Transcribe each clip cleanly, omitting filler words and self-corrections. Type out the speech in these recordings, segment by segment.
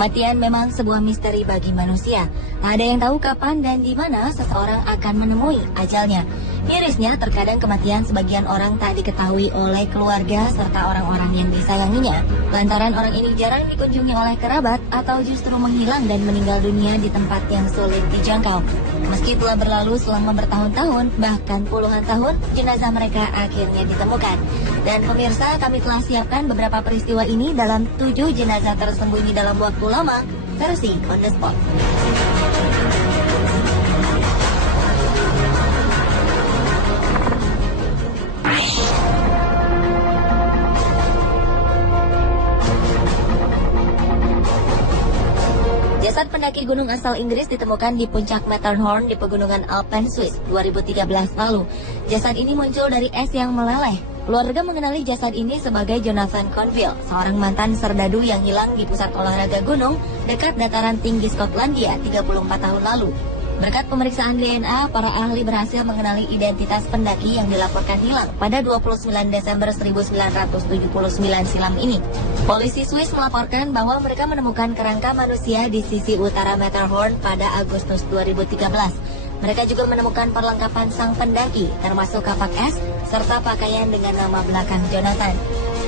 Kematian memang sebuah misteri bagi manusia. Tak ada yang tahu kapan dan di mana seseorang akan menemui ajalnya. Mirisnya, terkadang kematian sebagian orang tak diketahui oleh keluarga serta orang-orang yang disayanginya. Lantaran orang ini jarang dikunjungi oleh kerabat atau justru menghilang dan meninggal dunia di tempat yang sulit dijangkau. Meski telah berlalu selama bertahun-tahun, bahkan puluhan tahun, jenazah mereka akhirnya ditemukan. Dan pemirsa, kami telah siapkan beberapa peristiwa ini dalam 7 jenazah tersembunyi dalam waktu lama, versi On The Spot. Jasad pendaki gunung asal Inggris ditemukan di puncak Matterhorn di pegunungan Alpen, Swiss 2013 lalu. Jasad ini muncul dari es yang meleleh. Keluarga mengenali jasad ini sebagai Jonathan Conville, seorang mantan serdadu yang hilang di pusat olahraga gunung dekat dataran tinggi Skotlandia 34 tahun lalu. Berkat pemeriksaan DNA, para ahli berhasil mengenali identitas pendaki yang dilaporkan hilang pada 29 Desember 1979 silam ini. Polisi Swiss melaporkan bahwa mereka menemukan kerangka manusia di sisi utara Matterhorn pada Agustus 2013. Mereka juga menemukan perlengkapan sang pendaki, termasuk kapak es, serta pakaian dengan nama belakang Jonathan.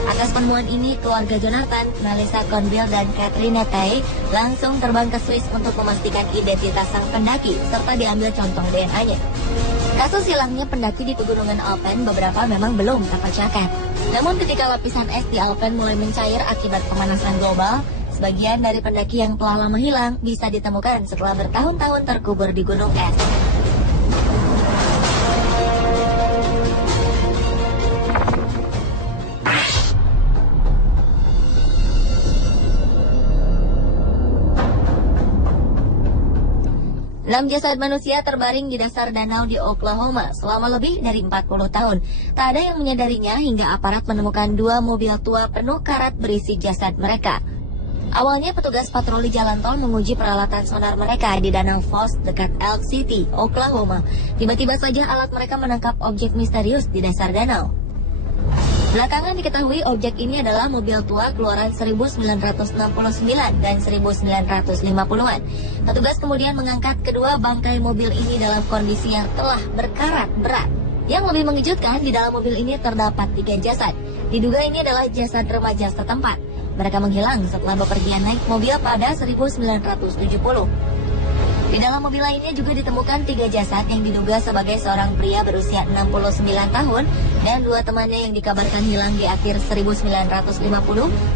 Atas penemuan ini, keluarga Jonathan, Melissa Conville dan Catherine Tay langsung terbang ke Swiss untuk memastikan identitas sang pendaki, serta diambil contoh DNA-nya. Kasus hilangnya pendaki di pegunungan Alpen beberapa memang belum terpecahkan. Namun ketika lapisan es di Alpen mulai mencair akibat pemanasan global, sebagian dari pendaki yang telah lama hilang bisa ditemukan setelah bertahun-tahun terkubur di gunung es. Enam jasad manusia terbaring di dasar danau di Oklahoma selama lebih dari 40 tahun. Tak ada yang menyadarinya hingga aparat menemukan 2 mobil tua penuh karat berisi jasad mereka. Awalnya petugas patroli jalan tol menguji peralatan sonar mereka di Danau Foss dekat Elk City, Oklahoma. Tiba-tiba saja alat mereka menangkap objek misterius di dasar danau. Belakangan diketahui objek ini adalah mobil tua keluaran 1969 dan 1950-an. Petugas kemudian mengangkat kedua bangkai mobil ini dalam kondisi yang telah berkarat berat. Yang lebih mengejutkan, di dalam mobil ini terdapat 3 jasad. Diduga ini adalah jasad remaja setempat. Mereka menghilang setelah bepergian naik mobil pada 1970. Di dalam mobil lainnya juga ditemukan 3 jasad yang diduga sebagai seorang pria berusia 69 tahun dan 2 temannya yang dikabarkan hilang di akhir 1950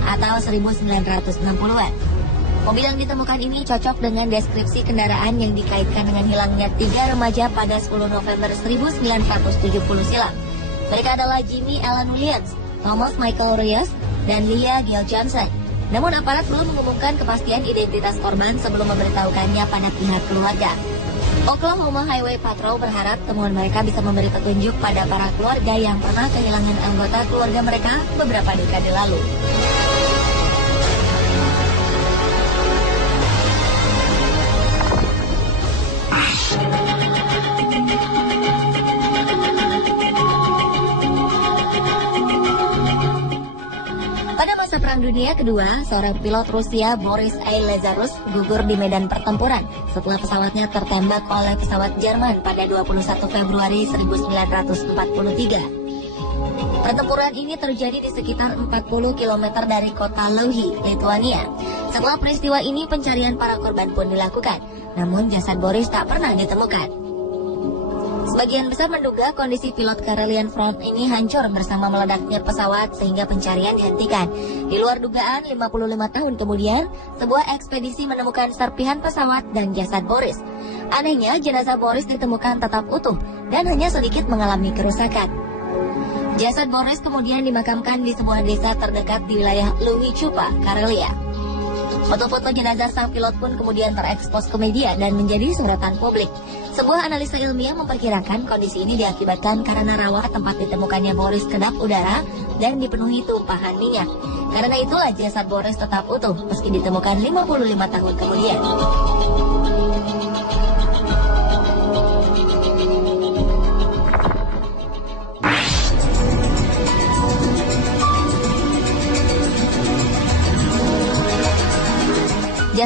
atau 1960-an. Mobil yang ditemukan ini cocok dengan deskripsi kendaraan yang dikaitkan dengan hilangnya 3 remaja pada 10 November 1970 silam. Mereka adalah Jimmy Alan Williams, Thomas Michael Reyes, dan Leah Gail Johnson. Namun aparat belum mengumumkan kepastian identitas korban sebelum memberitahukannya pada pihak keluarga. Oklahoma Highway Patrol berharap temuan mereka bisa memberi petunjuk pada para keluarga yang pernah kehilangan anggota keluarga mereka beberapa dekade lalu. Perang Dunia Kedua, seorang pilot Rusia Boris A. Lazarus gugur di medan pertempuran setelah pesawatnya tertembak oleh pesawat Jerman pada 21 Februari 1943. Pertempuran ini terjadi di sekitar 40 km dari kota Louhi, Lithuania. Setelah peristiwa ini, pencarian para korban pun dilakukan, namun jasad Boris tak pernah ditemukan. Sebagian besar menduga kondisi pilot Karelian Front ini hancur bersama meledaknya pesawat sehingga pencarian dihentikan. Di luar dugaan, 55 tahun kemudian, sebuah ekspedisi menemukan serpihan pesawat dan jasad Boris. Anehnya, jenazah Boris ditemukan tetap utuh dan hanya sedikit mengalami kerusakan. Jasad Boris kemudian dimakamkan di sebuah desa terdekat di wilayah Louhi-Chupa, Karelia. Foto-foto jenazah sang pilot pun kemudian terekspos ke media dan menjadi sorotan publik. Sebuah analisa ilmiah memperkirakan kondisi ini diakibatkan karena rawa tempat ditemukannya Boris kedap udara dan dipenuhi tumpahan minyak. Karena itulah jasad Boris tetap utuh meski ditemukan 55 tahun kemudian.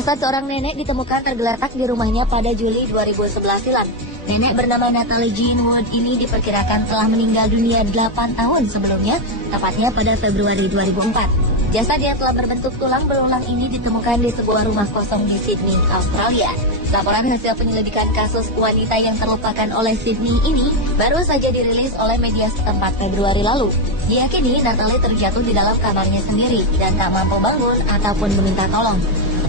Jasad seorang nenek ditemukan tergeletak di rumahnya pada Juli 2011 silam. Nenek bernama Natalie Jean Wood ini diperkirakan telah meninggal dunia 8 tahun sebelumnya, tepatnya pada Februari 2004. Jasad yang telah berbentuk tulang belulang ini ditemukan di sebuah rumah kosong di Sydney, Australia. Laporan hasil penyelidikan kasus wanita yang terlupakan oleh Sydney ini baru saja dirilis oleh media setempat Februari lalu. Diyakini Natalie terjatuh di dalam kamarnya sendiri dan tak mampu bangun ataupun meminta tolong.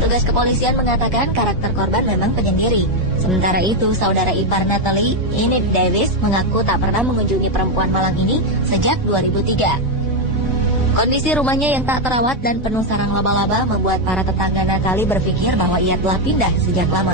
Petugas kepolisian mengatakan karakter korban memang penyendiri. Sementara itu, saudara ipar Natalie, Enid Davis, mengaku tak pernah mengunjungi perempuan malang ini sejak 2003. Kondisi rumahnya yang tak terawat dan penuh sarang laba-laba membuat para tetangga Natalie berpikir bahwa ia telah pindah sejak lama.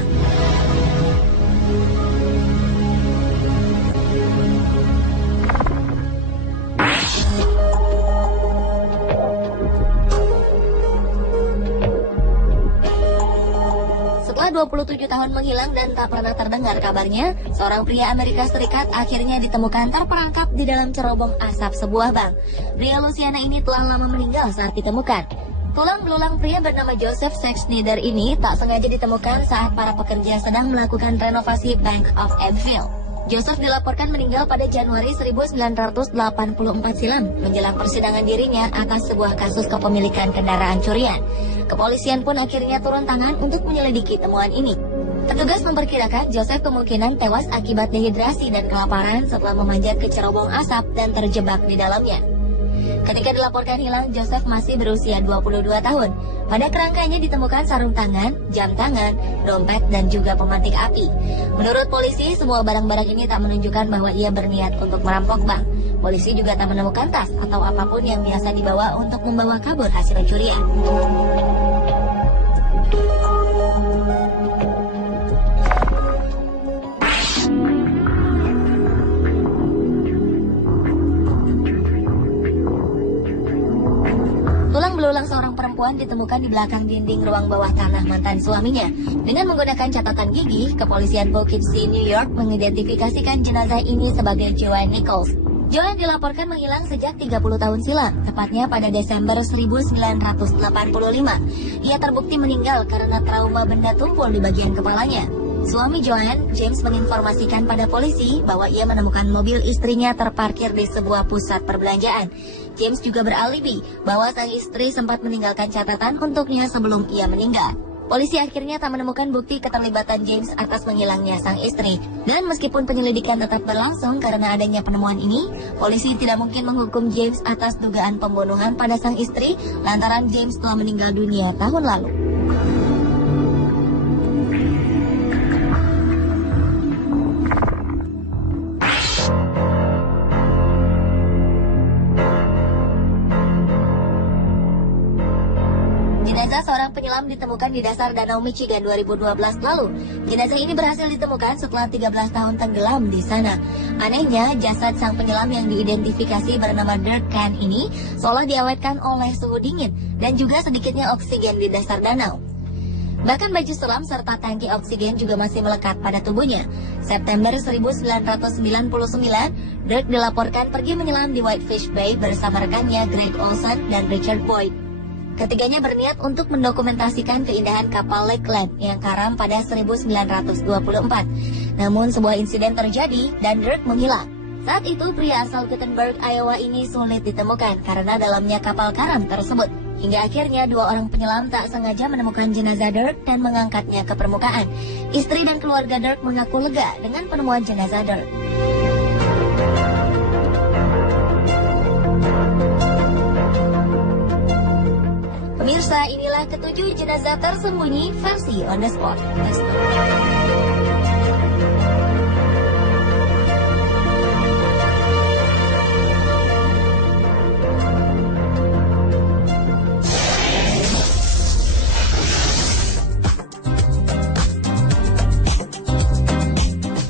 Setelah 27 tahun menghilang dan tak pernah terdengar kabarnya, seorang pria Amerika Serikat akhirnya ditemukan terperangkap di dalam cerobong asap sebuah bank. Pria Louisiana ini telah lama meninggal saat ditemukan. Tulang belulang pria bernama Joseph Schneider ini tak sengaja ditemukan saat para pekerja sedang melakukan renovasi Bank of Abbeville. Joseph dilaporkan meninggal pada Januari 1984 silam menjelang persidangan dirinya atas sebuah kasus kepemilikan kendaraan curian. Kepolisian pun akhirnya turun tangan untuk menyelidiki temuan ini. Petugas memperkirakan Joseph kemungkinan tewas akibat dehidrasi dan kelaparan setelah memanjat ke cerobong asap dan terjebak di dalamnya. Ketika dilaporkan hilang, Joseph masih berusia 22 tahun. Pada kerangkanya ditemukan sarung tangan, jam tangan, dompet, dan juga pemantik api. Menurut polisi, semua barang-barang ini tak menunjukkan bahwa ia berniat untuk merampok bank. Polisi juga tak menemukan tas atau apapun yang biasa dibawa untuk membawa kabur hasil pencurian. Tulang belulang seorang perempuan ditemukan di belakang dinding ruang bawah tanah mantan suaminya. Dengan menggunakan catatan gigi, kepolisian Poughkeepsie, New York mengidentifikasikan jenazah ini sebagai Joanne Nichols. Joanne dilaporkan menghilang sejak 30 tahun silam, tepatnya pada Desember 1985. Ia terbukti meninggal karena trauma benda tumpul di bagian kepalanya. Suami Joanne, James, menginformasikan pada polisi bahwa ia menemukan mobil istrinya terparkir di sebuah pusat perbelanjaan. James juga beralibi bahwa sang istri sempat meninggalkan catatan untuknya sebelum ia meninggal. Polisi akhirnya tak menemukan bukti keterlibatan James atas menghilangnya sang istri. Dan meskipun penyelidikan tetap berlangsung karena adanya penemuan ini, polisi tidak mungkin menghukum James atas dugaan pembunuhan pada sang istri lantaran James telah meninggal dunia tahun lalu. Jenazah seorang penyelam ditemukan di dasar Danau Michigan 2012 lalu. Jenazah ini berhasil ditemukan setelah 13 tahun tenggelam di sana. Anehnya, jasad sang penyelam yang diidentifikasi bernama Dirk Khan ini seolah diawetkan oleh suhu dingin dan juga sedikitnya oksigen di dasar danau. Bahkan baju selam serta tangki oksigen juga masih melekat pada tubuhnya. September 1999, Dirk dilaporkan pergi menyelam di Whitefish Bay bersama rekannya Greg Olson dan Richard Boyd. Ketiganya berniat untuk mendokumentasikan keindahan kapal Lakeland yang karam pada 1924. Namun sebuah insiden terjadi dan Dirk menghilang. Saat itu pria asal Guttenberg, Iowa ini sulit ditemukan karena dalamnya kapal karam tersebut. Hingga akhirnya dua orang penyelam tak sengaja menemukan jenazah Dirk dan mengangkatnya ke permukaan. Istri dan keluarga Dirk mengaku lega dengan penemuan jenazah Dirk. Pemirsa, inilah ketujuh jenazah tersembunyi versi On The Spot.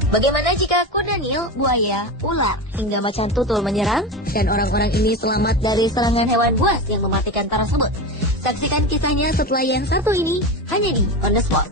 Bagaimana jika kuda Nil, buaya, ular, hingga macan tutul menyerang dan orang-orang ini selamat dari serangan hewan buas yang mematikan tersebut? Saksikan kisahnya setelah yang satu ini hanya di On The Spot.